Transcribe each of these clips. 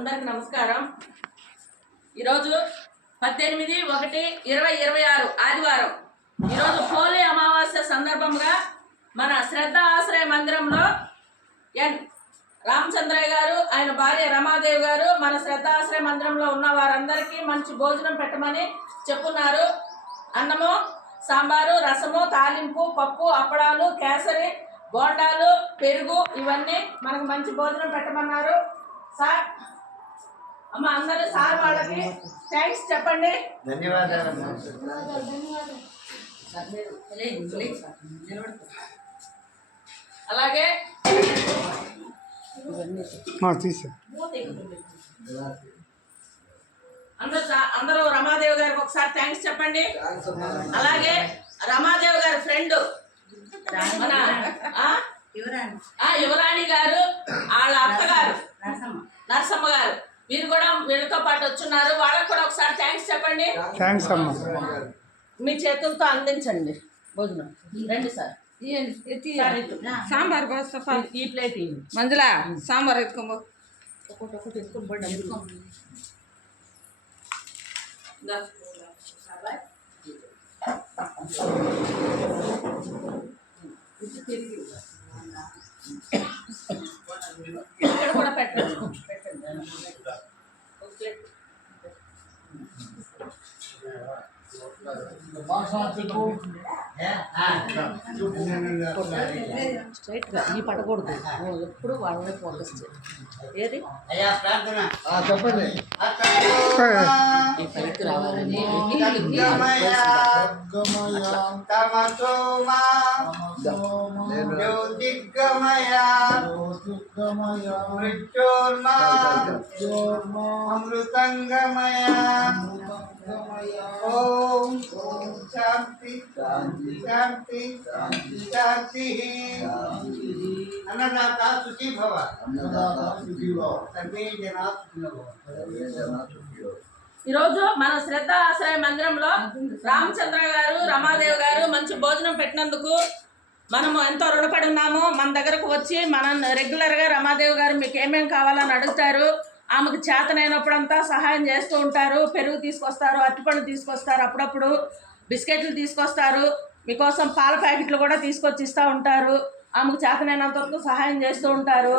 అందరికి నమస్కారం. ఈరోజు 18/1/2026 ఆదివారం. ఈరోజు హోలీ అమావాస్య సందర్భంగా మన శ్రద్ధ ఆశ్రయ మందిరంలో ఎన్ రామచంద్రయ్య గారు, ఆయన భార్య రమాదేవి గారు మన శ్రద్ధ ఆశ్రయ మందిరంలో ఉన్న వారందరికీ మంచి భోజనం పెట్టమని చెప్పున్నారు. అన్నము, సాంబారు, రసము, తాలింపు, పప్పు, అప్పడాలు, కేసరి, బోండాలు, పెరుగు ఇవన్నీ మనకు మంచి భోజనం పెట్టమన్నారు. సార్ అమ్మ అందరూ సార్ వాళ్ళకి థ్యాంక్స్ చెప్పండి. ధన్యవాదాలు. అలాగే అందరూ రమాదేవి గారికి ఒకసారి థ్యాంక్స్ చెప్పండి. అలాగే రమాదేవి గారి ఫ్రెండ్ మన యువరాణి గారు, వాళ్ళ అత్తగారు నరసమ్మ గారు, వీరు కూడా వీళ్ళతో పాటు వచ్చున్నారు. వాళ్ళకి కూడా ఒకసారి థ్యాంక్స్ చెప్పండి. థ్యాంక్స్ అమ్మా. మీ చేతులతో అందించండి భోజనం. రండి సార్. సాంబార్ ఈ ప్లేట్ మంజుల సాంబార్ ఎత్తుకోబో. ఒకటి ఎత్తుకోబడి ఇక్కడ కూడా పెట్టండి. స్ట్రైట్ గా ఈ పడకూడదు, ఎప్పుడు వాళ్ళని ఫోకస్ చేయాలి. ఏది చెప్పండి. ఈ పైకి రావాలని అమృతంగమయ ఓం శాంతి శాంతి శాంతి. అన్నదాత సుఖీ భవ, సర్వే జనా సుఖినో భవ. ఈరోజు మన శ్రద్ధ ఆశ్రయ మందిరంలో రామచంద్ర గారు, రమాదేవి గారు మంచి భోజనం పెట్టినందుకు మనము ఎంతో రుణపడి ఉన్నాము. మన దగ్గరకు వచ్చి మనం రెగ్యులర్గా రమాదేవి గారు మీకు ఏమేమి కావాలని అడుగుతారు. ఆమెకు చేతనైనప్పుడంతా సహాయం చేస్తూ ఉంటారు. పెరుగు తీసుకొస్తారు, అరటిపండు తీసుకొస్తారు, అప్పుడప్పుడు బిస్కెట్లు తీసుకొస్తారు. మీకోసం పాల ప్యాకెట్లు కూడా తీసుకొచ్చి ఇస్తూ ఉంటారు. ఆమెకు చేతనైనంత వరకు సహాయం చేస్తూ ఉంటారు.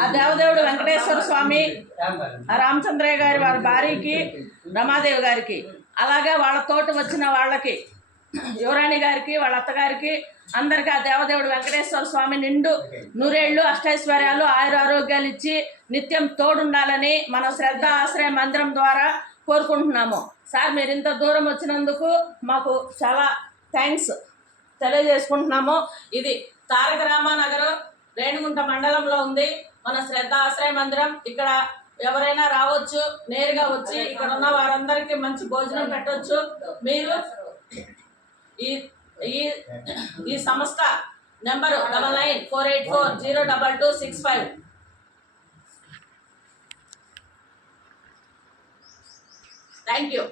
ఆ దేవదేవుడు వెంకటేశ్వర స్వామి, ఆ రామచంద్రయ్య గారి వారి భార్యకి, రమాదేవి గారికి, అలాగే వాళ్ళ తోటి వచ్చిన వాళ్ళకి, యువరాణి గారికి, వాళ్ళ అత్తగారికి, అందరికీ ఆ దేవదేవుడు వెంకటేశ్వర స్వామి నిండు నూరేళ్లు అష్టైశ్వర్యాలు ఆయురారోగ్యాలు ఇచ్చి నిత్యం తోడుండాలని మన శ్రద్ధ ఆశ్రయ మందిరం ద్వారా కోరుకుంటున్నాము. సార్ మీరు ఇంత దూరం వచ్చినందుకు మాకు చాలా థ్యాంక్స్ తెలియజేసుకుంటున్నాము. ఇది తారక రామానగర్ రేణిగుంట మండలంలో ఉంది మన శ్రద్ధ ఆశ్రయ మందిరం. ఇక్కడ ఎవరైనా రావచ్చు, నేరుగా వచ్చి ఇక్కడ ఉన్న వారందరికీ మంచి భోజనం పెట్టవచ్చు. మీరు ఈ సంస్థ నెంబరు 9948402265. Thank you.